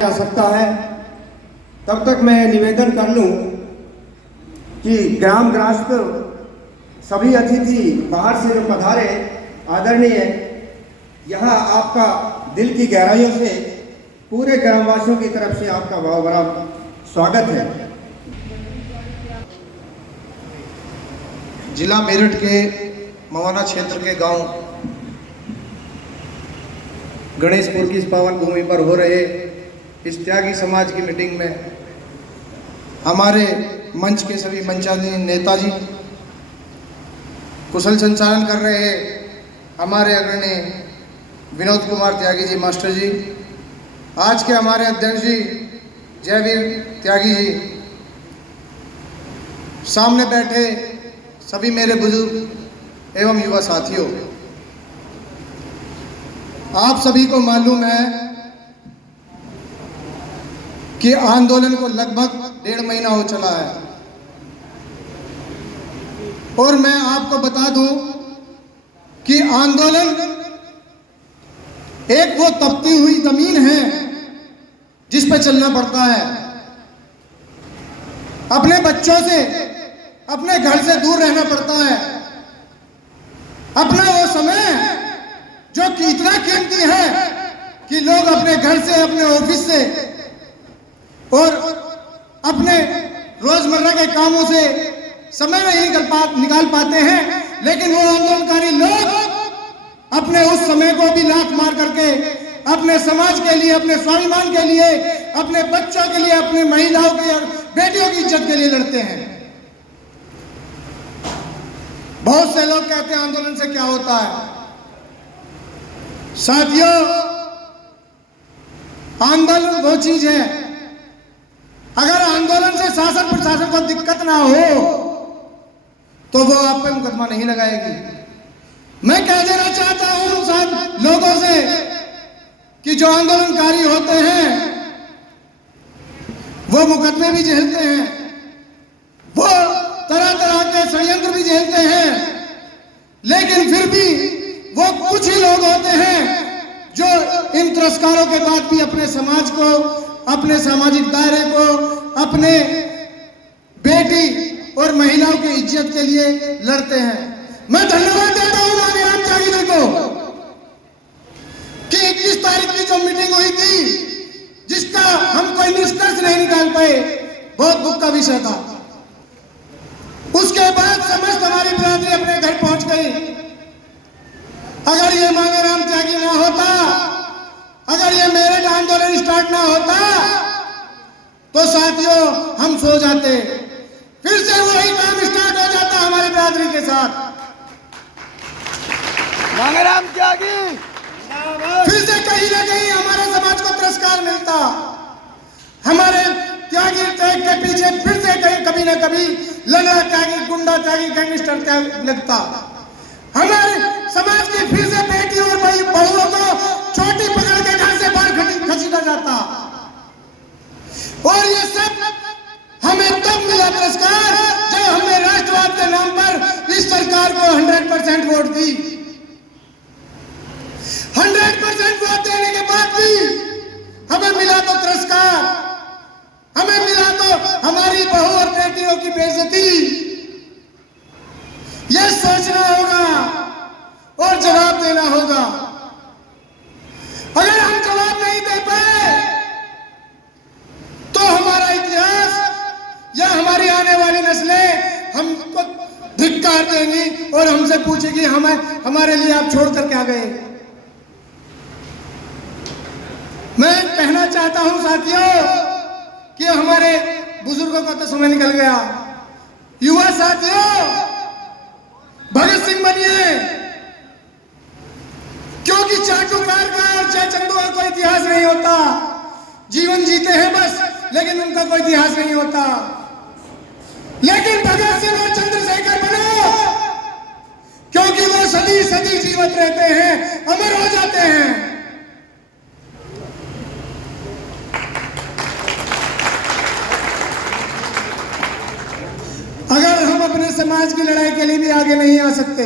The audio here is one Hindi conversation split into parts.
जा सकता है। तब तक मैं निवेदन कर लूं कि ग्राम ग्रास्त सभी अतिथि बाहर से जो पधारे आदरणीय, यहाँ आपका दिल की गहराइयों से पूरे ग्रामवासियों की तरफ से आपका बहुत बड़ा स्वागत है। जिला मेरठ के मवाना क्षेत्र के गांव गणेशपुर की इस पावन भूमि पर हो रहे इस त्यागी समाज की मीटिंग में हमारे मंच के सभी मंचाधीन नेताजी, कुशल संचालन कर रहे हमारे अग्रणी विनोद कुमार त्यागी जी मास्टर जी, आज के हमारे अध्यक्ष जी जयवीर त्यागी जी, सामने बैठे सभी मेरे बुजुर्ग एवं युवा साथियों, आप सभी को मालूम है कि आंदोलन को लगभग 1.5 महीना हो चला है और मैं आपको बता दूं कि आंदोलन एक वो तपती हुई जमीन है जिस पर चलना पड़ता है। अपने बच्चों से, अपने घर से दूर रहना पड़ता है। अपना वो समय जो कि इतना कीमती है कि लोग अपने घर से, अपने ऑफिस से और अपने रोजमर्रा के कामों से समय नहीं निकाल पाते हैं, लेकिन वो आंदोलनकारी लोग अपने उस समय को भी लात मार करके अपने समाज के लिए, अपने स्वाभिमान के लिए, अपने बच्चों के लिए, अपनी महिलाओं की और बेटियों की इज्जत के लिए लड़ते हैं। बहुत से लोग कहते हैं आंदोलन से क्या होता है। साथियों, आंदोलन वो चीज है, अगर आंदोलन से शासन प्रशासन को दिक्कत ना हो तो वो आप पे मुकदमा नहीं लगाएगी। मैं कह देना चाहता हूं सब लोगों से कि जो आंदोलनकारी होते हैं वो मुकदमे भी झेलते हैं, वो तरह तरह के षड्यंत्र भी झेलते हैं, लेकिन फिर भी वो कुछ ही लोग होते हैं जो इन तिरस्कारों के बाद भी अपने समाज को, अपने सामाजिक दायरे को, अपने बेटी और महिलाओं की इज्जत के लिए लड़ते हैं। मैं धन्यवाद देता हूं मांगेराम त्यागी जी को कि 21 तारीख की जो मीटिंग हुई थी, जिसका हम कोई निष्कर्ष नहीं निकाल पाए, बहुत दुख का विषय था। उसके बाद समस्त हमारी बिरादरी अपने घर पहुंच गई। अगर ये मांगेराम त्यागी ना होता, अगर ये मेरठ आंदोलन स्टार्ट ना होता तो साथियों हम सो जाते, फिर से वही काम स्टार्ट हो जाता हमारी बिरादरी के साथ। मांगेराम त्यागी फिर से कहीं ना कहीं हमारे समाज को तिरस्कार मिलता, हमारे त्यागी टैग के पीछे फिर से कहीं कभी ना कभी लंगड़ा त्यागी, गुंडा त्यागी, गैंगस्टर त्यागी लगता। हमारे समाज की फिर से बेटी और बहुओं को छोटी पकड़ के घर से बाहर खसीटा जाता। और ये सब हमें तब मिला पुरस्कार जब हमने राष्ट्रवाद के नाम पर इस सरकार को 100% वोट दी। 100% वोट देने के बाद भी हमें मिला तो तिरस्कार, हमें मिला तो हमारी बहू और बेटियों की बेइज्जती। यह सोचना होगा और जवाब देना होगा। अगर हम जवाब नहीं दे पाए तो हमारा इतिहास या हमारी आने वाली नस्लें हमको धिक्कार देंगी और हमसे पूछेगी हमारे लिए आप छोड़ कर क्या गए। मैं कहना चाहता हूं साथियों कि हमारे बुजुर्गों का तो समय निकल गया। युवा साथियों, भगत सिंह बनिए, क्योंकि चाटुकार का और चंदू का कोई इतिहास नहीं होता। जीवन जीते हैं बस, लेकिन उनका कोई इतिहास नहीं होता। लेकिन भगत सिंह और चंद्रशेखर बनो, क्योंकि वो सदी सदी जीवित रहते हैं, अमर हो जाते हैं। अगर हम अपने समाज की लड़ाई के लिए भी आगे नहीं आ सकते,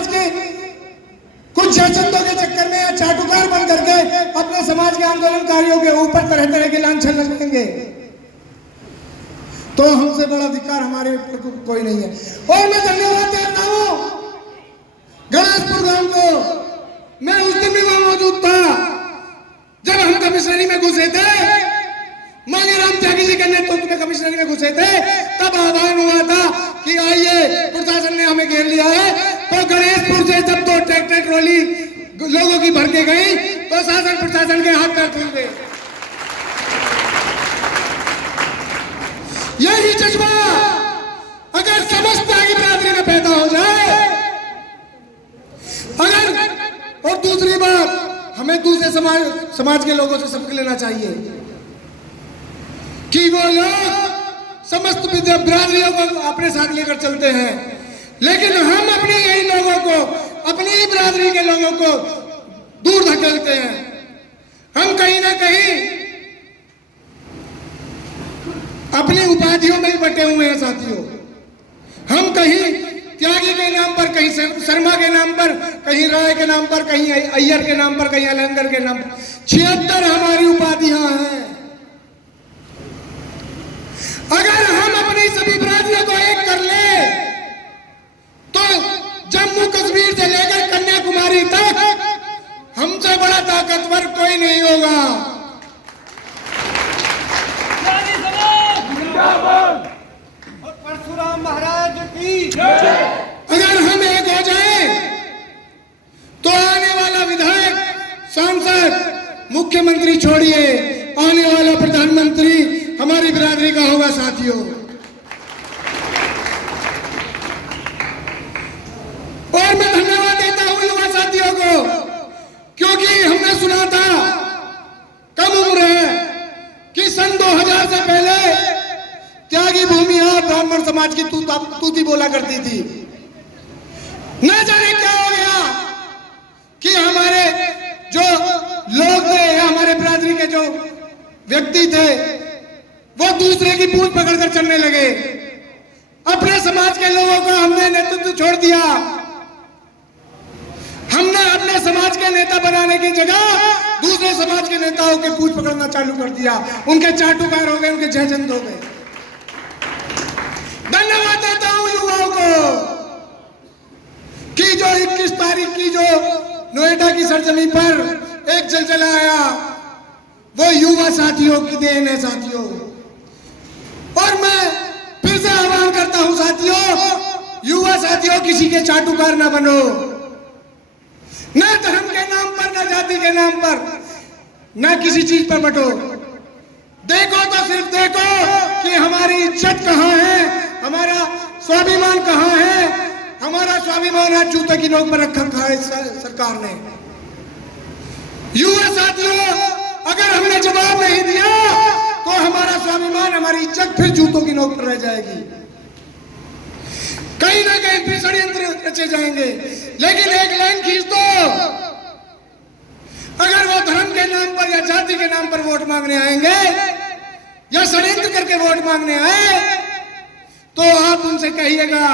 समाज के कुछ जयचंदों के चक्कर में या चाटुकार बन करके अपने समाज के आंदोलनकारियों के ऊपर तरह तरह के लांछन लगाएंगे, तो हमसे बड़ा धिक्कार हमारे ऊपर कोई नहीं है। और मैं धन्यवाद देता हूं गणेशपुर गांव को। मैं उस दिन भी वहां मौजूद था जब हम कमिश्नरी में घुसे थे, मांगेराम त्यागी जी के नेतृत्व में कमिश्नरी में घुसे थे, तब आह्वान हुआ था कि आइए, प्रशासन ने हमें घेर लिया है। तो गणेशपुर से जब तो ट्रैक्टर ट्रॉली लोगों की भर के गई तो शासन प्रशासन के हाथ पैर फूल गए। यही जज्बा अगर समस्त त्यागी बिरादरी में पैदा हो जाए, अगर, और दूसरी बात, हमें दूसरे समाज के लोगों से सबक लेना चाहिए कि वो लोग समस्त बिरादरियों को अपने साथ लेकर चलते हैं, लेकिन हम अपने यही लोगों को, अपनी ही बिरादरी के लोगों को दूर धकेलते हैं। हम कहीं ना कहीं अपनी उपाधियों में ही बटे हुए हैं साथियों। हम कहीं त्यागी के नाम पर, कहीं शर्मा के नाम पर, कहीं राय के नाम पर, कहीं अय्यर के नाम पर, कहीं अलंगर के नाम पर, 76 हमारी उपाधियां हैं। अगर हम अपनी सभी बिरादरियों को एक कर ले तो जम्मू कश्मीर से लेकर कन्याकुमारी तक हमसे बड़ा ताकतवर कोई नहीं होगा। और परशुराम महाराज की अगर हम एक हो जाएं तो आने वाला विधायक, सांसद, मुख्यमंत्री छोड़िए, आने वाला प्रधानमंत्री हमारी बिरादरी का होगा साथियों। और मैं धन्यवाद देता हूं युवा साथियों को, क्योंकि हमने सुना था, कम उम्र है, कि सन 2000 से पहले त्यागी भूमिया ब्राह्मण समाज की तूती बोला करती थी। न जाने क्या हो गया कि हमारे जो लोग थे, हमारे बिरादरी के जो व्यक्ति थे, वो दूसरे की पूंछ पकड़कर चलने लगे। अपने समाज के लोगों को हमने नेतृत्व छोड़ दिया। हमने अपने समाज के नेता बनाने की जगह दूसरे समाज के नेताओं के पूंछ पकड़ना चालू कर दिया। उनके चाटुकार हो गए, उनके जयचंद हो गए। धन्यवाद देता हूं युवाओं को कि जो 21 तारीख की जो नोएडा की सरजमी पर एक जलजला आया, वो युवा साथियों की देन है साथियों। और मैं फिर से आह्वान करता हूं साथियों, युवा साथियों, किसी के चाटुकार ना बनो, न धर्म के नाम पर, न जाति के नाम पर, न किसी चीज पर बटो। देखो तो सिर्फ देखो कि हमारी इज्जत कहां है, हमारा स्वाभिमान कहां है। हमारा स्वाभिमान आज जूते की नोक पर रखा है सरकार ने। युवा साथियों, अगर हमने जवाब नहीं दिया तो हमारा स्वाभिमान, हमारी इज्जत फिर जूतों की नोक पर रह जाएगी। कहीं ना कहीं फिर षड्यंत्र रचे जाएंगे। लेकिन एक लाइन खींच दो, अगर वो धर्म के नाम पर या जाति के नाम पर वोट मांगने आएंगे या षड्यंत्र करके वोट मांगने आए, तो आप उनसे कहिएगा,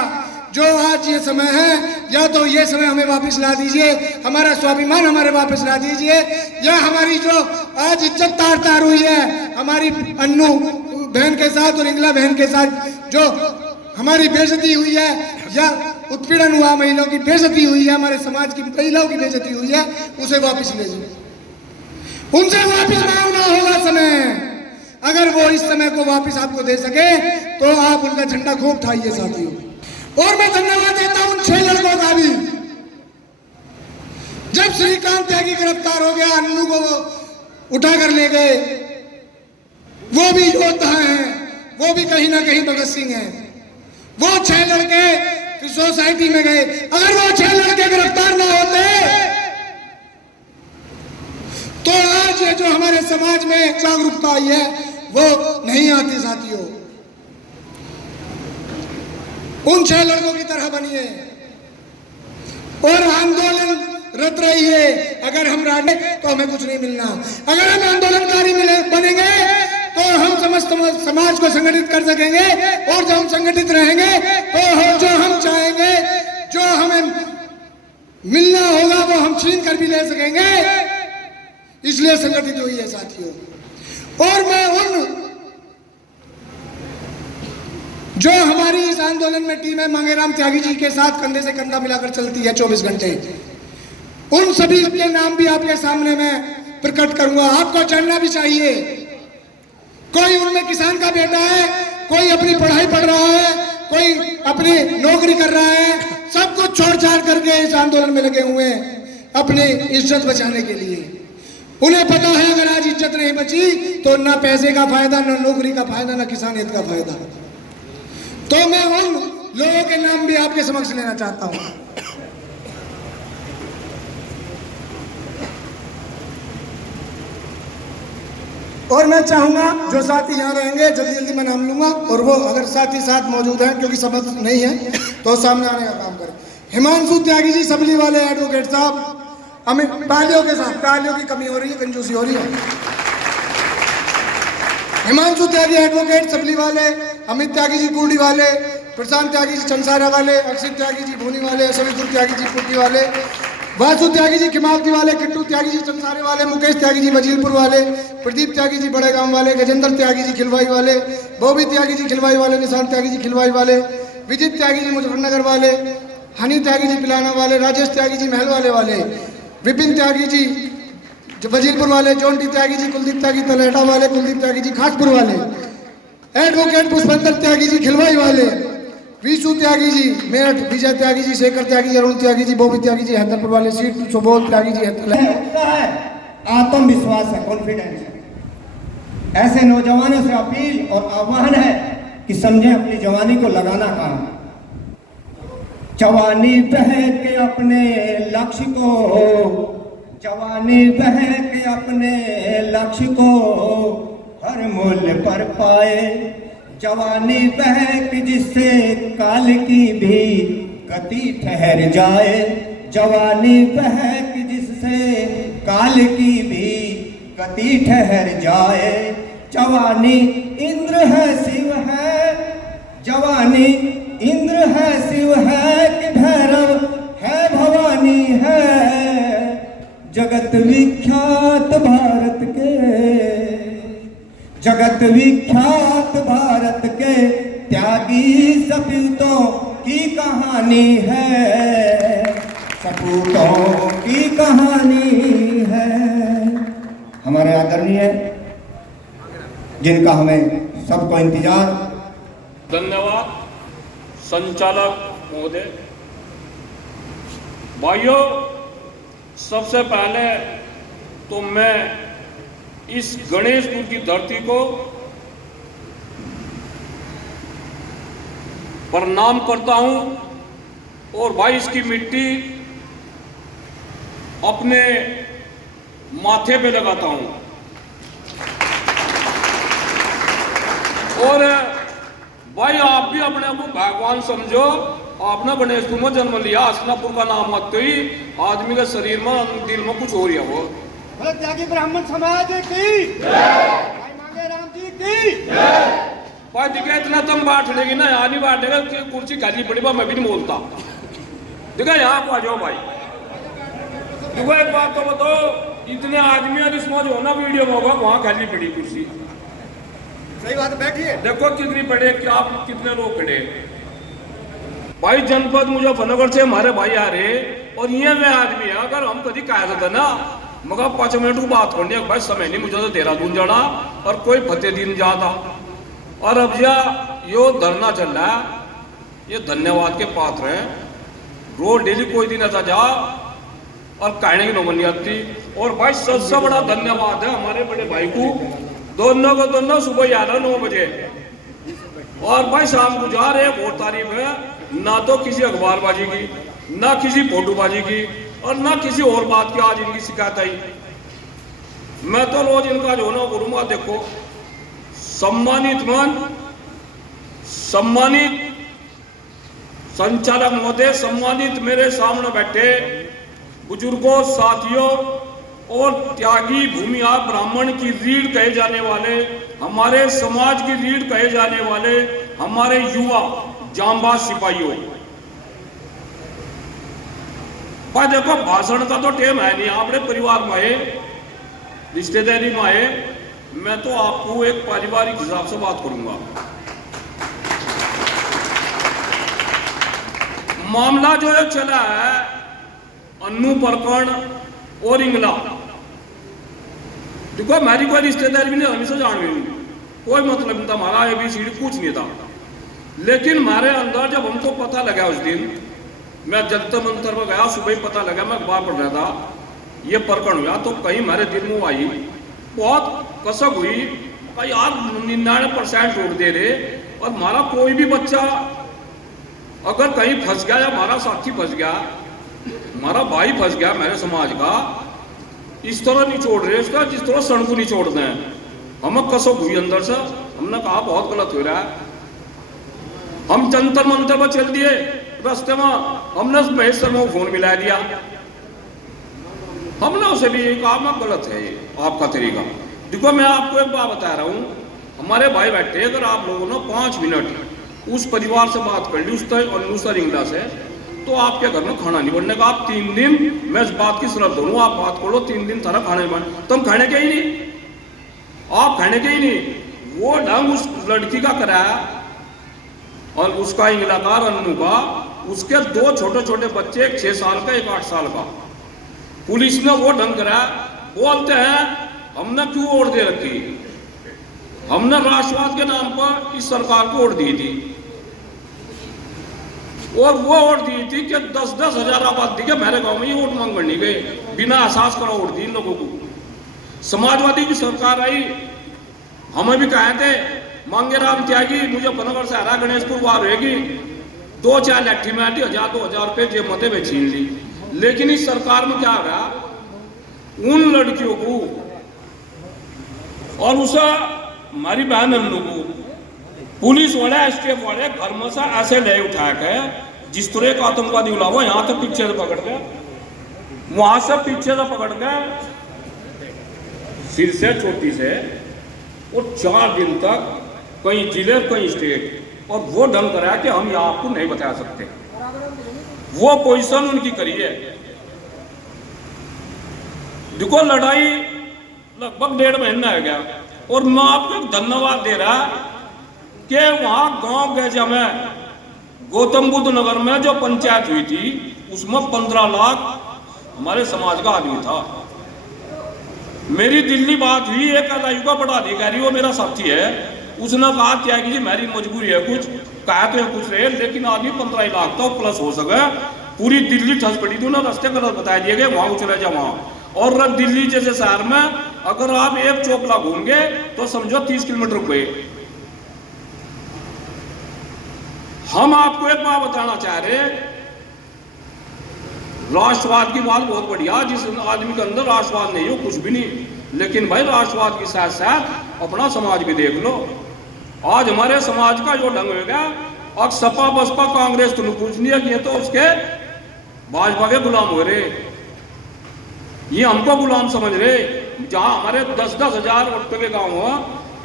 जो आज ये समय है, या तो ये समय हमें वापस ला दीजिए, हमारा स्वाभिमान हमारे वापस ला दीजिए, या हमारी जो आज इज्जत तार तार हुई है, हमारी अन्नू बहन के साथ और इंगला बहन के साथ जो हमारी बेइज्जती हुई है, या उत्पीड़न हुआ, महिलाओं की बेइज्जती हुई है, हमारे समाज की महिलाओं की बेइज्जती हुई है, उसे वापस ले जाइए। उनसे वापस मांगना होगा समय। अगर वो इस समय को वापस आपको दे सके तो आप उनका झंडा खूब उठाइए साथियों। और मैं धन्यवाद देता हूं उन 6 लड़कों का भी। जब श्रीकांत त्यागी गिरफ्तार हो गया, अन्नू को वो उठा कर ले गए, वो भी योद्धा हैं, वो भी कहीं ना कहीं भगत सिंह हैं। वो 6 लड़के फिर सोसाइटी में गए। अगर वो 6 लड़के गिरफ्तार ना होते तो आज ये जो हमारे समाज में जागरूकता आई है वो नहीं आती साथियों। उन 6 लड़कों की तरह बनिए और आंदोलन रत रहिए। अगर हम राजनीति तो हमें कुछ नहीं मिलना। अगर हम आंदोलनकारी बनेंगे तो हम समस्त समाज को संगठित कर सकेंगे, और जब हम संगठित रहेंगे तो जो हम चाहेंगे, जो हमें मिलना होगा वो हम छीन कर भी ले सकेंगे, इसलिए संगठित हुई है साथियों। और मैं उन जो हमारी इस आंदोलन में टीम है मांगेराम त्यागी जी के साथ कंधे से कंधा मिलाकर चलती है 24 घंटे, उन सभी के नाम भी आपके सामने मैं प्रकट करूंगा। आपको जानना भी चाहिए, कोई उनमें किसान का बेटा है, कोई अपनी पढ़ाई पढ़ रहा है, कोई अपनी नौकरी कर रहा है, सब कुछ छोड़ छाड़ करके इस आंदोलन में लगे हुए हैं अपनी इज्जत बचाने के लिए। उन्हें पता है अगर आज इज्जत नहीं बची तो ना पैसे का फायदा, ना नौकरी का फायदा, ना किसानियत का फायदा। तो मैं उन लोगों के नाम भी आपके समक्ष लेना चाहता हूं। और मैं चाहूंगा जो साथी यहाँ रहेंगे जल्दी जल्दी मैं नाम लूंगा, और वो अगर साथी साथ मौजूद हैं क्योंकि समझ नहीं है तो सामने आने का काम करें। हिमांशु त्यागी जी सबली वाले एडवोकेट साहब, हमें तालियों के साथ, तालियों की कमी हो रही है, कंजूसी हो रही है। हिमांशु त्यागी एडवोकेट सबली वाले, अमित त्यागी जी कुर्डी वाले, प्रशांत त्यागी जी चंसारा वाले, अक्षित त्यागी जी भूनी वाले, सवितुर त्यागी जी पुट्टी वाले, वासु त्यागी जी किमावती वाले, किट्टू त्यागी जी चंसारे वाले, मुकेश त्यागी जी वजीरपुर वाले, प्रदीप त्यागी जी बड़े गांव वाले, गजेंद्र त्यागी जी खिलवाई वाले, बॉबी त्यागी जी खिलवाई वाले, निशांत त्यागी जी खिलवाई वाले, विजित त्यागी जी मुजफ्फरनगर वाले, हनी त्यागी जी पिलाना वाले, राजेश त्यागी जी महल वाले, विपिन त्यागी जी वजीरपुर वाले, जोंटी त्यागी जी, कुलदीप त्यागी तलेटा वाले, कुलदीप त्यागी जी खासपुर वाले, एडवोकेट पुष्पेंद्र त्यागी जी खिलवाई वाले, विशु त्यागी जी मेरठ, विजय त्यागी जी, शेखर त्यागी जी, अरुण त्यागी जी, बॉबी त्यागी जी हैदरपुर वाले, सीट सुबोध त्यागी जी उत्साह है, आत्मविश्वास है, कॉन्फिडेंस है। ऐसे नौजवानों से अपील और आह्वान है कि समझें अपनी जवानी को लगाना कहाँ। जवानी बह के अपने लक्ष्य को, जवानी बह के अपने लक्ष्य को हर मूल्य पर पाए, जवानी बह के जिससे काल की भी गति ठहर जाए, जवानी बह के जिससे काल की भी गति ठहर जाए। जवानी इंद्र है शिव है, जवानी इंद्र है शिव है कि भैरव है भवानी है, जगत विख्यात भारत के, जगत विख्यात भारत के त्यागी सपूतों की कहानी है, सपूतों की कहानी है। हमारे आदरणीय जिनका हमें सबको इंतजार। धन्यवाद संचालक महोदय। भाइयों, सबसे पहले तो मैं इस गणेशपुर की धरती को प्रणाम करता हूं और भाई इसकी मिट्टी अपने माथे पे लगाता हूं। और भाई आप भी अपने को भगवान समझो। आपने गणेशपुर में जन्म लिया, हसनापुर का नाम मत ही, आदमी के शरीर में दिल में कुछ हो रही है। वो त्यागी ब्राह्मण समाज की भाई मांगेराम जी की भाई दिखे इतना तुम बांट लेगी ना, यहाँ नहीं बांटेगा कि कुर्सी खाली पड़ी बा, मैं भी नहीं बोलता। देखा यहाँ को आ जाओ भाई। देखो एक बात तो बताओ, इतने आदमी और इसमें जो ना वीडियो में होगा वहां खाली पड़ी कुर्सी। सही बात, बैठिए। देखो कितनी पड़े, क्या कितने लोग खड़े। भाई जनपद मुजफ्फरनगर से हमारे भाई आ रहे और ये वे आदमी है। अगर हम कभी कहा था ना मगर 5 मिनट की बात करनी है, भाई समय नहीं मुझे तो देहरादून जाना और कोई फतेह दिन जाता। और अब यो धरना चल रहा है, ये धन्यवाद के पात्र हैं। रोज डेली कोई दिन ऐसा जा और कहने की नौबत नहीं आती। और भाई सबसे बड़ा धन्यवाद है हमारे बड़े भाई को, दोनों को दोनों सुबह 9 बजे और भाई शाम को जा रहे। बहुत तारीफ है, ना तो किसी अखबारबाजी की, ना किसी फोटोबाजी की और ना किसी और बात की आज इनकी शिकायत आई। मैं तो रोज इनका जो ना करूंगा। देखो सम्मानित सम्मानित संचालक महोदय, सम्मानित मेरे सामने बैठे बुजुर्गों, साथियों और त्यागी भूमिया ब्राह्मण की रीढ़ कहे जाने वाले, हमारे समाज की रीढ़ कहे जाने वाले हमारे युवा जांबाज सिपाहियों, भाई देखो भाषण का तो टेम है नहीं, आपने परिवार में आए, रिश्तेदारी में आए, मैं तो आपको एक पारिवारिक हिसाब से बात करूंगा। मामला जो है चला है अन्नू प्रकरण और इंगला। देखो मेरी कोई रिश्तेदारी भी नहीं, हमेशा जान भी नहीं, कोई मतलब नहीं था हमारा, ABCD कुछ नहीं था। लेकिन हमारे अंदर जब हमको पता लगा उस दिन, मैं जंतर मंतर में गया, सुबह ही पता लगा, मैं अखबार पढ़ रहा था, ये प्रकरण हुआ, तो कहीं हमारे दिल में आई बहुत कसक हुई, कहीं यार 99% वोट दे रहे, और हमारा कोई भी बच्चा अगर कहीं फंस गया या हमारा साथी फंस गया, हमारा भाई फंस गया मेरे समाज का, इस तरह नहीं छोड़ रहे उसका जिस तरह सड़क नहीं छोड़ दें। हमें कसक हुई अंदर से, हमने कहा बहुत गलत हो रहा है। हम जंतर मंतर पर चल दिए, रास्ते में हमने महेश शर्मा को फोन मिला दिया, हमने उसे भी कहा मैं गलत है ये आपका तरीका। देखो मैं आपको एक बात बता रहा हूँ, हमारे भाई बैठे, अगर आप लोगों ने 5 मिनट उस परिवार से बात कर ली, उस अनुसार इंगला से, तो आपके घर में खाना नहीं बनने का। आप 3 दिन, मैं इस बात की सलाह दूंगा, आप बात करो 3 दिन थारा खाना नहीं बने, तुम खाने के ही नहीं, आप खाने के ही नहीं। वो ढंग उस लड़की का कराया और उसका इंगलाकार अन्नू का, उसके 2 छोटे छोटे बच्चे, एक 6 साल का, एक 8 साल का, पुलिस ने वो ढंग कराया। बोलते हैं हमने क्यों वोट दे रखी, हमने राष्ट्रवाद के नाम पर इस सरकार को वोट दी थी, और वो वोट दी थी कि 10-10 हजार आबादी के मेरे गांव में ये वोट मांग करनी गए, बिना एहसास करा वोट दी इन लोगों को। समाजवादी की सरकार आई, हमें भी कहे थे मांगेराम त्यागी मुजफ्फरनगर से हरा, गणेशपुर वार रहेगी, 2-4 लट्ठी में 1000-2000 रुपये जेब मते में छीन ली। लेकिन इस सरकार में क्या रहा, उन लड़कियों को और उसे हमारी बहन अन्नू को पुलिस वाले, STF वाले घर में से ऐसे ले उठा के, जिस तरह का आतंकवादी उलावा, यहाँ से पीछे से पकड़ के, वहां से पीछे से पकड़ के, सिर से चोटी से, और 4 दिन तक कहीं जिले कहीं स्टेट, और वो ढंग करा कि हम यहाँ आपको नहीं बता सकते। वो पोजीशन उनकी करी है। देखो लड़ाई लगभग 1.5 महीना हो गया, और मैं आपको एक धन्यवाद दे रहा कि वहां गांव गैजा में गौतम बुद्ध नगर में जो पंचायत हुई थी, उसमें 15 लाख हमारे समाज का आदमी था। मेरी दिल्ली बात हुई, एक आयु का बड़ा अधिकारी, वो मेरा साथी है, उसने कहा त्यागी जी मेरी मजबूरी है, कुछ कहा तो है कुछ रहे, लेकिन आदमी 15 लाख था प्लस हो सके। पूरी दिल्ली ठस पड़ी थी ना, रास्ते गलत बता दिए गए, वहां चले जाओ वहां। और दिल्ली जैसे शहर में अगर आप एक चौकला घूम गए तो समझो 30 किलोमीटर गए। हम आपको एक बात बताना चाह रहे, राष्ट्रवाद की बात बहुत बढ़िया, जिस आदमी के अंदर राष्ट्रवाद नहीं हो कुछ भी नहीं, लेकिन भाई राष्ट्रवाद के साथ साथ अपना समाज भी देख लो। आज हमारे समाज का जो ढंग होगा, अब सपा बसपा कांग्रेस तो कुछ नहीं है, तो उसके भाजपा के गुलाम हो रहे, ये हमको गुलाम समझ रहे। जहां हमारे 10-10 हजार वोट के गांव हो,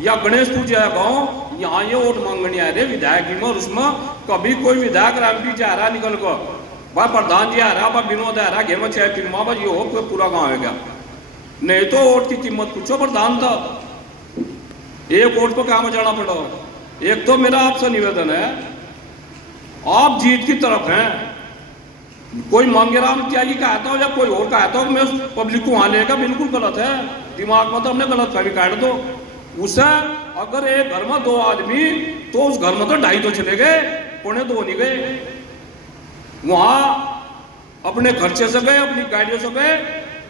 या गणेशपुर जो है गाँव, यहाँ ये वोट मांगने आ रहे विधायक में, और उसमें कभी कोई विधायक रामपी जा रहा निकल को, भाई प्रधान जी आ रहा, भाई विनोद आ रहा, घेर में 6 फिल्मा, भाई ये हो कोई पूरा गाँव है क्या? नहीं तो वोट की कीमत पूछो प्रधान था, एक वोट पर काम जाना पड़ा। एक तो मेरा आपसे निवेदन है, आप जीत की तरफ हैं, कोई मांगेराम त्यागी कहता हो या कोई और कहता हो मैं उस पब्लिक को वहां लेगा, बिल्कुल गलत है। दिमाग में तो हमने गलत फहमी काट दो। उसे अगर एक घर में 2 आदमी, तो उस घर में तो 2.5 तो चले गए, 1.25 नहीं गए। वहां अपने खर्चे से गए, अपनी गाड़ियों से गए,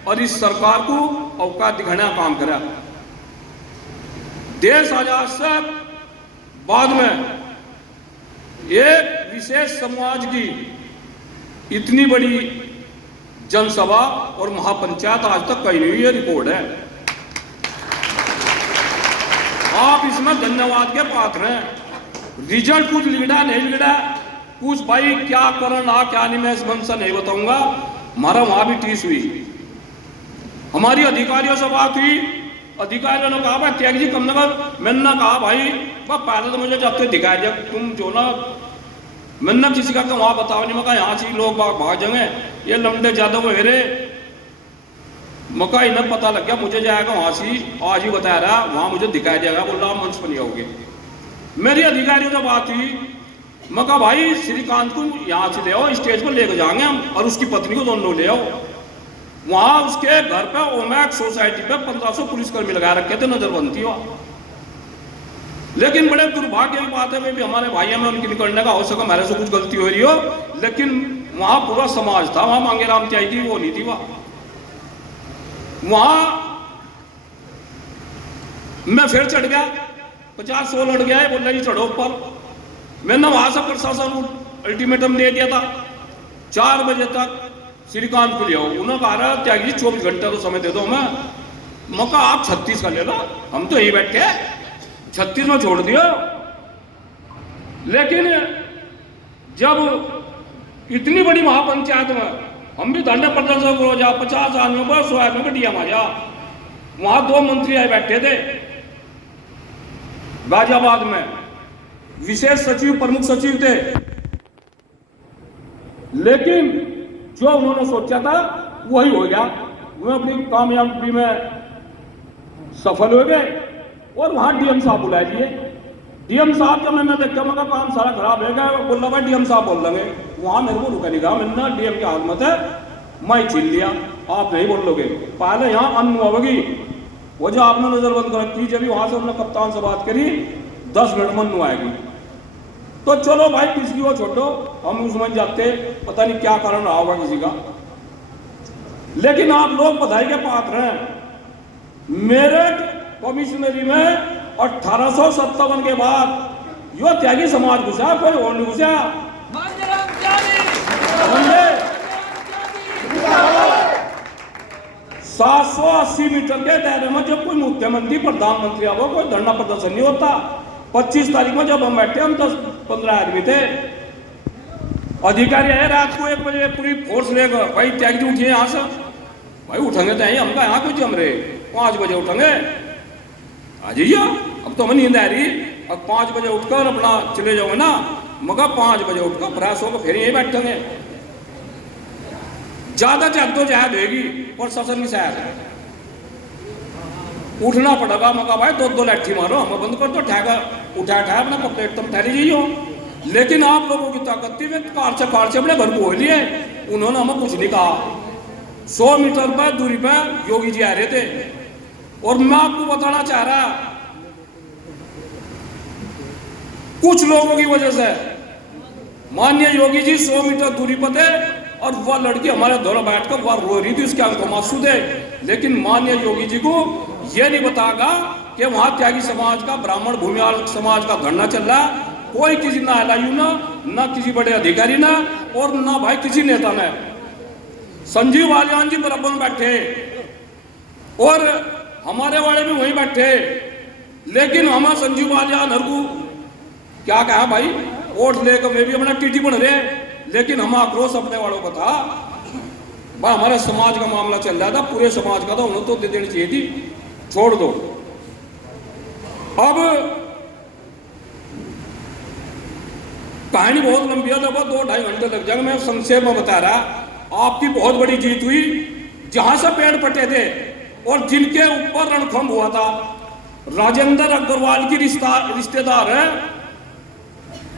और इस सरकार को औकात दिखाने का काम करा। देश आजाद से बाद में एक विशेष समाज की इतनी बड़ी जनसभा और महापंचायत आज तक कहीं नहीं हुई, ये रिकॉर्ड है। आप इसमें धन्यवाद के पात्र हैं। रिजल्ट कुछ लिखा नहीं लिखा, कुछ भाई क्या करना क्या नहीं, मैं इस मन से नहीं बताऊंगा। हमारा वहां भी टीस हुई, हमारी अधिकारियों से बात हुई, अधिकारियों ने कहा भाई त्यागी जी कम न कर। मैंने कहा भाई पहले तो मुझे जाते दिखाई दिया, तुम जो ना मैंने किसी का वहां बताओ नहीं, मका यहाँ से लोग भाग जाएंगे, ये लमडे ज्यादा वो हेरे, मका इन्हें पता लग गया, मुझे जाएगा वहां से, आज ही बता रहा वहां मुझे दिखाई देगा, बोल रहा मंच पर नहीं होगी। मेरी अधिकारियों से बात हुई, मका भाई श्रीकांत को यहाँ से ले आओ, स्टेज पर लेकर जाएंगे हम, और उसकी पत्नी को दोनों ले आओ। वहां उसके घर पे ओमैक सोसाइटी पे 1500 पुलिसकर्मी लगा रखे थे, नजरबंदी हुआ। लेकिन बड़े दुर्भाग्य की बात है भी हमारे भाइयों में उनकी निकलने का हो सका, हमारे से कुछ गलती हो रही हो, लेकिन वहां पूरा समाज था, वहां मांगेराम त्यागी थी, वो नहीं थी वहां मैं फिर चढ़ गया, 50-100 लड़ गया है, बोल रहा जी चढ़ो ऊपर। मैंने वहां से प्रशासन को अल्टीमेटम दे दिया था 4 बजे तक श्रीकांत को ले आओ। उन्होंने कहा त्यागी जी 24 घंटे तो समय दे दो हमें। मौका आप 36 का ले लो, हम तो यही बैठे 36 में छोड़ दियो। लेकिन जब इतनी बड़ी महापंचायत में हम भी धरने प्रदर्शन करो जा, 50 आदमियों पर 100 आदमियों का डीएम आ जा, वहां 2 मंत्री आए बैठे थे गाजियाबाद में, विशेष सचिव प्रमुख सचिव थे, लेकिन जो उन्होंने सोचा था वही हो गया, वो अपनी कामयाबी में सफल हो गए। और वहां डीएम साहब बुला लिए। डीएम साहब जब मैंने देखा मैं काम सारा खराब है, बोल रहा भाई डीएम साहब बोल लेंगे, वहां मेरे को रुका नहीं कहा, मैंने डीएम की हालत है मैं छीन लिया, आप नहीं बोल लोगे, पहले यहाँ अन्न होगी वो जो आपने नजरबंद कर की, जब वहां से हमने कप्तान से बात करी 10 मिनट में अन्न आएगी। तो चलो भाई किसी को छोड़ो, हम उसमें जाते, पता नहीं क्या कारण रहा होगा किसी का। लेकिन आप लोग बधाई के पात्र हैं। मेरठ कमिश्नरी में 1857 के बाद यो त्यागी समाज घुसा, कोई और नहीं घुसा। 780 मीटर के दायरे में जब कोई मुख्यमंत्री प्रधानमंत्री आओ, कोई धरना प्रदर्शन नहीं होता। 25 तारीख में जब हम बैठे, हम 10-15 आदमी थे, अधिकारी आए रात को 1 बजे पूरी फोर्स लेकर, भाई त्यागी उठिए यहाँ से, भाई उठेंगे तो हम कहा यहाँ कुछ जम रहे, 5 बजे उठेंगे, आ जाइए, अब तो हमें नींद आ रही, अब 5 बजे उठकर अपना चले जाओगे ना, मगर 5 बजे उठकर फ्रेश होकर फिर यही बैठेंगे। ज्यादा जद्दोजहद होगी प्रशासन की शायद, उठना पड़ेगा, मगर भाई 2-2 लाठी मारो, हमें बंद कर दो, ठहगा उठा अपना प्लेट तुम ठहरी जाइयो। लेकिन आप लोगों की ताकत थी, कार से अपने घर को हो लिए, उन्होंने हमें कुछ नहीं कहा। 100 मीटर पर दूरी पर योगी जी आ रहे थे, और मैं आपको बताना चाह रहा, कुछ लोगों की वजह से माननीय योगी जी 100 मीटर दूरी पर थे, और वह लड़की हमारे दौरा बैठकर वह रो रही थी, उसके आंखों मासूम थे। लेकिन माननीय योगी जी को यह नहीं बतागा कि वहां त्यागी समाज का, ब्राह्मण भूमिहार समाज का धरना चल रहा, कोई किसी ना एलआईयू ना किसी बड़े अधिकारी ना, और ना भाई किसी नेता ने। संजीव बालियान जी बराबर में बैठे, और हमारे वाले भी वहीं बैठे, लेकिन हमारा संजीव बालियान हरकू क्या कहा भाई, वोट लेकर वे भी अपना टीटी बन रहे, लेकिन हम आक्रोश अपने वालों का था, भाई हमारे समाज का मामला चल रहा था, पूरे समाज का था, उन्हें तो दे देनी चाहिए थी, छोड़ दो। अब कहानी बहुत लंबी है, लगभग 2-2.5 घंटे लग जाएंगे, मैं संक्षेप में बता रहा। आपकी बहुत बड़ी जीत हुई, जहां से पेड़ पटे थे और जिनके ऊपर रणखंभ हुआ था, राजेंद्र अग्रवाल की रिश्तेदार है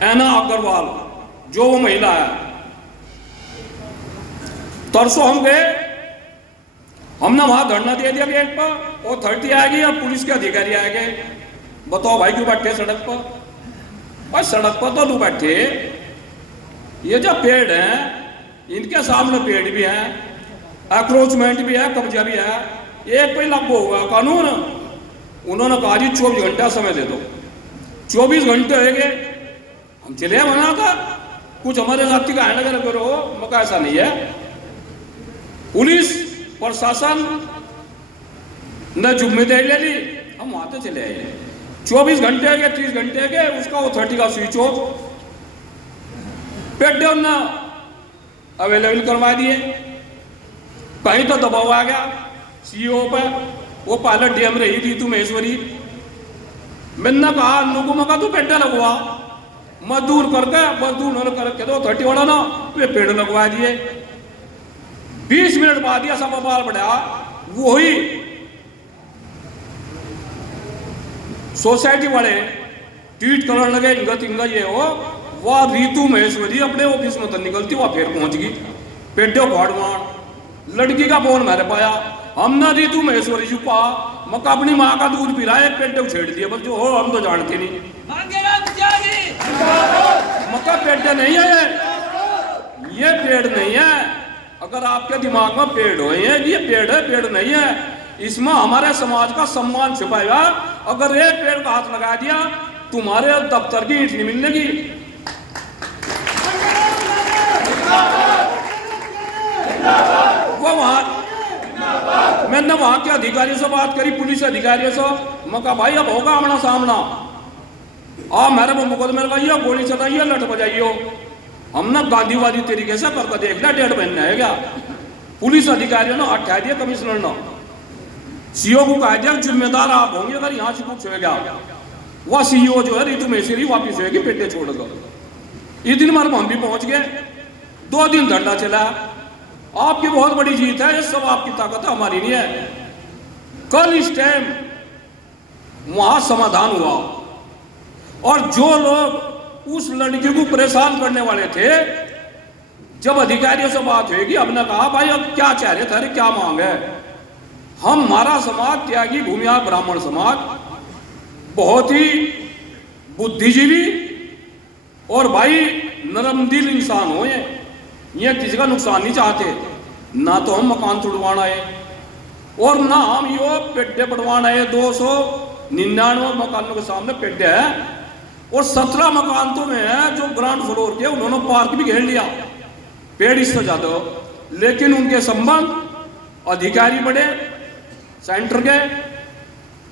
ऐना अग्रवाल, जो वो महिला है। तरसों हम गए, हमने वहां धरना दे दिया गेट पर, और 30 आ गई और पुलिस के अधिकारी आ गए। बताओ भाई क्यों बैठे सड़क पर? भाई सड़क पर तो लोग बैठे, ये जो पेड़ हैं इनके सामने पेड़ भी है, अक्रोचमेंट भी है, कब्जा भी है, एक पे लागू होगा कानून। उन्होंने कहा जी 24 घंटा समय दे दो। 24 घंटे हो गए, हम चले बना था, कुछ हमारे जाति का हैंड अगर करो, मौका ऐसा नहीं है। पुलिस प्रशासन ने जिम्मेदारी ले ली, हम वहां तो चले आए। 24 घंटे के 30 घंटे के उसका अथॉरिटी का स्विच ऑफ, पेट्रोल ना अवेलेबल करवा दिए। कहीं तो दबाव आ गया सीईओ पर, वो पहले डीएम रही थी तू महेश्वरी, मैंने कहा लोगों में कहा तू पेट्रोल लगवा, मजदूर करके दो 30 वाला ना वे पेड़ लगवा दिए। 20 मिनट बाद यह सब बाल बढ़ा वही सोसाइटी वाले ट्वीट करने लगे इंगा ये हो वह रीतू महेश्वरी अपने ऑफिस में तो निकलती वह फिर पहुंच गई पेड्यो घाड़वाण लड़की का फोन मेरे पाया हमने रीतू महेश्वरी छुपा मका अपनी माँ का दूध पी रहा है पेड्यो छेड़ दिया बस जो हो हम तो जानते नहीं मका पेड़ नहीं है ये पेड़ नहीं है। अगर आपके दिमाग में पेड़ हो ये पेड़ है पेड़ नहीं है। इसमें हमारे समाज का सम्मान छिपाएगा। अगर एक पेड़ का हाथ लगा दिया तुम्हारे दफ्तर की ईंट नहीं मिलेगी। वो वहां मैंने वहां के अधिकारियों से बात करी पुलिस अधिकारियों से मैं कहा भाई अब होगा आमना सामना आ मेरे को मुकदमे लगाइए गोली चलाइए लट बजाइयो हमने गांधीवादी तरीके से करके देखना 1.5 महीने है क्या। पुलिस अधिकारियों ने हटा दिया कमिश्नर ने सीओ को कहा दिया जिम्मेदार आप होंगे अगर यहाँ से कुछ हो गया वह सीईओ जो है रीतू महेश्वरी वापिस होगी पेटे छोड़कर। इस दिन हम भी पहुंच गए 2 दिन धरना चला। आपकी बहुत बड़ी जीत है ये सब आपकी ताकत है हमारी नहीं है। कल इस टाइम वहां समाधान हुआ और जो लोग उस लड़की को परेशान करने वाले थे जब अधिकारियों से बात हुई हमने कहा भाई अब क्या चाह रहे थे क्या मांग है। हमारा समाज त्यागी भूमिया ब्राह्मण समाज बहुत ही बुद्धिजीवी और भाई नरम दिल इंसान हो ये किसी का नुकसान नहीं चाहते। ना तो हम मकान तुड़वाना है और ना हम यो पेड्डे बढ़वाना है। 299 मकानों के सामने पेड्डे है और 17 मकान तो में है जो ग्राउंड फ्लोर के उन्होंने पार्क भी घेर लिया पेड़ इससे ज्यादा। लेकिन उनके संबंध अधिकारी बड़े सेंटर के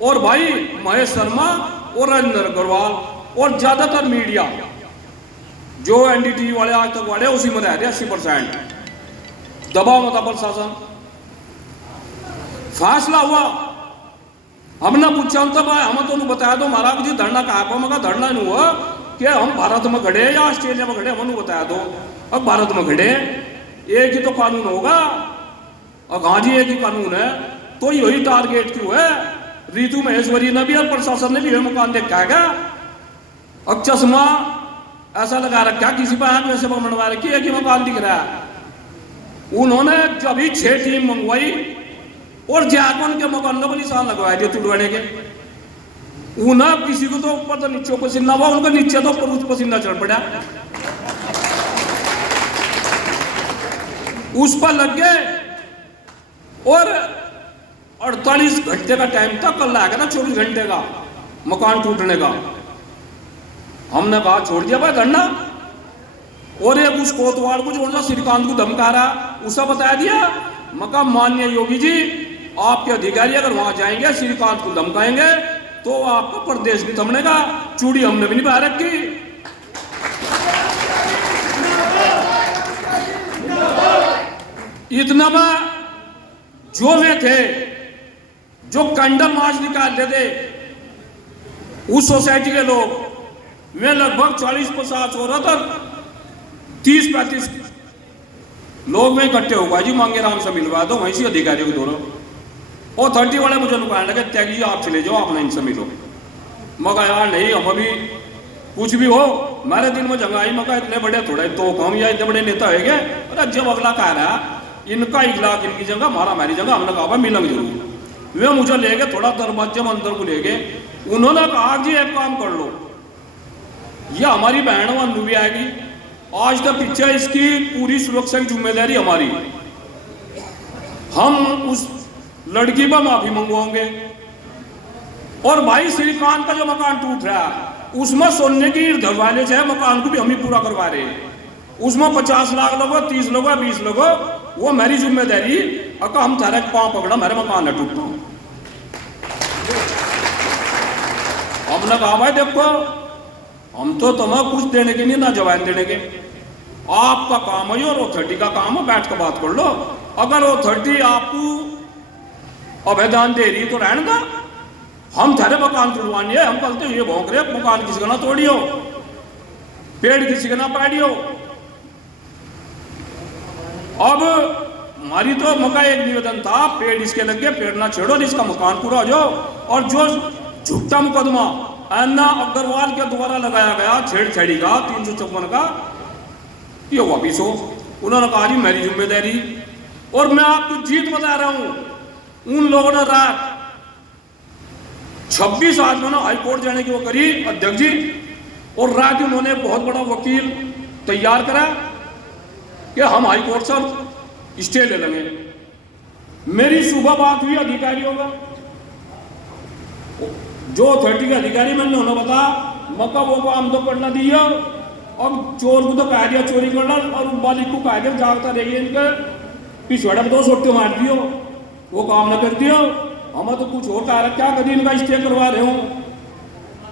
और भाई महेश शर्मा और राजेंद्र अग्रवाल और ज्यादातर मीडिया जो एनडीटीवी वाले आज तक वाले उसी में रह रहे 80% दबाव मता प्रशासन। फैसला हुआ हमने पूछा तब हम तो बताया दो महाराज जी धरना कहा को मगर धरना नहीं हुआ कि हम भारत में खड़े या ऑस्ट्रेलिया में खड़े हमने बताया दो। अब भारत में खड़े एक ही तो कानून होगा और हाँ जी एक ही कानून है तो यही टारगेट क्यों है। रीतू महेश्वरी ने भी और प्रशासन ने भी मकान देखा है क्या। अब चश्मा ऐसा लगा रखा किसी पर आंख वैसे बनवा रखी है कि मकान दिख रहा है। उन्होंने जब ही 6 टीम मंगवाई और जाकर के मकानों को निशान लगवाए दिए तुड़वाने के। उन्हें किसी को तो ऊपर तो नीचे पसीना हुआ उनका नीचे तो ऊपर पसीना चढ़ पड़ा उस पर लग गए और 48 घंटे का टाइम था कल आएगा ना 24 घंटे का मकान टूटने का। हमने कहा छोड़ दिया भाई धरना और एक उस कोतवाल को जो श्रीकांत को धमका रहा उसे बता दिया मका माननीय योगी जी आपके अधिकारी अगर वहां जाएंगे श्रीकांत को धमकाएंगे तो आपको प्रदेश भी थमने का चूड़ी हमने भी नहीं पा रखी। इतना में जो वे थे जो कैंडल मार्च निकालते थे उस सोसाइटी के लोग वे लगभग 40-50 हो रहा था 30-35 लोग में इकट्ठे होगा जी मांगे राम से मिलवा दो वहीं से अधिकारियों को दोनों और 30 वाले मुझे नुकान लगे त्यागी जी आप चले जाओ आप नहीं इनसे मिलो। मगर यार नहीं हम अभी कुछ भी हो मेरे दिल में जंगाई मका इतने बड़े थोड़े तो हम या इतने बड़े नेता है गए अरे जब अगला कह रहा इनका इखलाक इनकी जगह हमारा हमारी जगह हमने कहा मिलेंगे जरूर। वे मुझे ले गए थोड़ा दरवाजे में अंदर को ले गए उन्होंने कहा जी एक काम कर लो ये हमारी बहन वहां भी आएगी आज तक पीछे इसकी पूरी सुरक्षा की जिम्मेदारी हमारी। हम उस लड़की पर माफी मंगवाओगे और भाई श्रीकांत का जो मकान टूट रहा है उसमें सोने की धरवाने से मकान को भी हम ही पूरा करवा रहे हैं। उसमें 50 लाख लोगों 30 लोगों 20 लोगों वो मेरी जिम्मेदारी अगर हम थारे पांव पकड़ा मेरे मकान न टूटता। हमने कहा भाई देखो हम तो तुम्हें कुछ देने के नहीं ना जवान देने के आपका काम है और अथॉरिटी का काम है बैठ कर बात कर लो। अगर अथॉरिटी आपको अभेदान दे रही तो रहने का हम थारे मकान तोड़वानी है हम बोलते ये भोंक रहे मकान किसी का ना तोड़ियो। पेड़ किसी के ना पाड़ियो। अब हमारी तो मका एक निवेदन था, पेड़ इसके लग गए, पेड़ ना छेड़ो, इसका मकान पूरा हो जाओ। और जो झूठा मुकदमा अन्ना अग्रवाल के द्वारा लगाया गया छेड़छाड़ी का 354 का, ये वापिस हो। उन्होंने कहा जी मेरी जिम्मेदारी। और मैं आपको जीत बता रहा हूं, उन लोगों ने रात 26 आदमियों ने हाईकोर्ट जाने की वो करी अध्यक्ष जी, और रात उन्होंने बहुत बड़ा वकील तैयार करा कि हम हाईकोर्ट से स्टे ले लेंगे। मेरी सुबह बात हुई अधिकारियों का, जो अथॉरिटी के अधिकारी मैंने उन्होंने बता मक्का वो को आम तो करना दिया, अब चोर को तो कह दिया चोरी करना, और मालिक को कह दिया जागता रहिए, इनके पिछवाड़े दो सोटे मार दियो, वो काम ना कर दियो, हमें तो कुछ और कह क्या कभी इनका स्टे करवा रहे हो।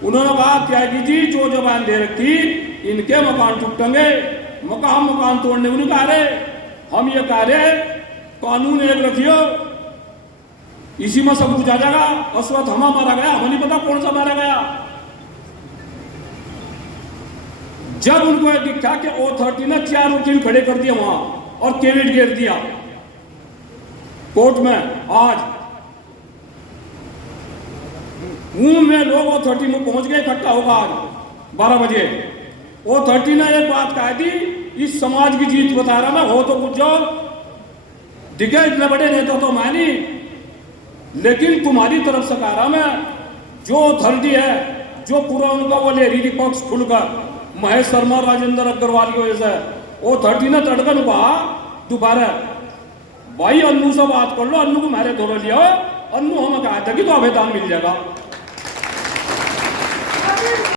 उन्होंने कहा क्या की जी जो जबान दे रखी इनके मकान टूटेंगे। हम मकान तोड़ने को नहीं कह रहे, हम ये कह रहे कानून एक रखियो, इसी में सब कुछ आ जाएगा। उस वक्त हम मारा गया, हमें नहीं पता कौन सा मारा गया। जब उनको दिखा कि अथॉरिटी ने 4 वकील खड़े कर दिए वहां और कैबिनेट घेर दिया कोर्ट में, आज में लोग अथॉरिटी में पहुंच गए, इकट्ठा होगा आज 12 बजे। अथॉरिटी ने एक बात कह दी, इस समाज की जीत बता रहा मैं, हो तो कुछ जाओ, दिखे इतने बड़े नेता तो मैं नहीं, लेकिन तुम्हारी तरफ से कह रहा मैं, जो अथॉरिटी है, जो पूरा उनका वो ले रही पक्ष खुलकर महेश शर्मा राजेंद्र अग्रवाल की वजह से, वो अथॉरिटी ने तड़कन कहा दोबारा भाई अन्नू से बात कर लो, अन्नू को मेरे धोलो लिया, अन्नू हमें कहा था कि तो आवेदन मिल जाएगा।